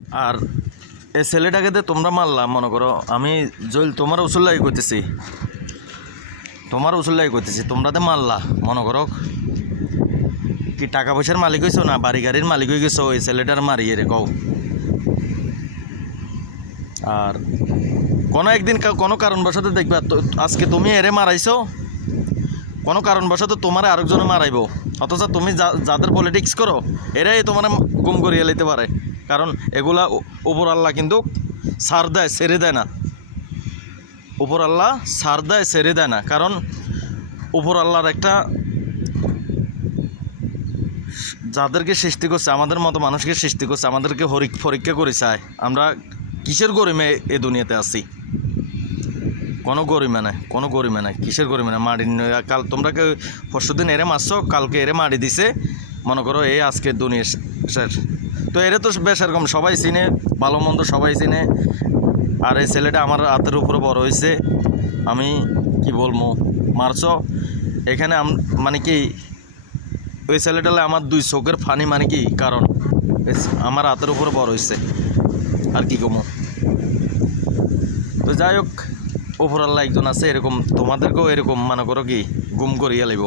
আর এই ছেলেটাকে তো তোমরা মারলাম, মনে করো আমি জল তোমার উসুল্লাই করতেছি, তোমরা তো মারলা, মনে করো কি টাকা পয়সার মালিক হয়েছো না বাড়ি গাড়ির মালিক হয়ে গেছো এই ছেলেটার মারিয়ে রে কও। আর কোনো একদিন কোনো কারণবশত দেখবা আজকে তুমি এরে মারাইছো, কোনো কারণবশত তোমার আরেকজনে মারাইব, অথচ তুমি যাদের পলিটিক্স করো এরাই তোমার গুম করিয়ে লইতে পারে। কারণ এগুলা উপর আল্লাহ কিন্তু ছাড় দেয়, ছেড়ে দেয় না। উপর আল্লাহ ছাড় দেয়, ছেড়ে দেয় না। কারণ উপর আল্লাহর একটা যাদেরকে সৃষ্টি করছে, আমাদের মতো মানুষকে সৃষ্টি করছে, আমাদেরকে পরীক্ষা করে চায় আমরা কিসের গরিমে এ দুনিয়াতে আছি। কোনো গরিমে নাই, কিসের গরিমে না। মাটি কাল তোমরা কেউ পরশুদিন এরে মারছো, কালকে এরে মারি দিছে, মনে করো এই আজকে দুনিয়ার শেষ। তো এরে তো বেশ এরকম সবাই চিনে, ভালো মন্দ সবাই চিনে। আর এই ছেলেটা আমার হাতের উপরে বড় হয়েছে, আমি কি বলবো, মারছো এখানে মানে কি ওই ছেলেটালে আমার দুই চোখের ফানি, মানে কি কারণ আমার হাতের উপরে বড় হয়েছে, আর কি কমো। তো যাই হোক, উপর আল্লাহ একজন আছে এরকম, তোমাদেরকেও এরকম মনে করো কি গুম করিয়া লইব।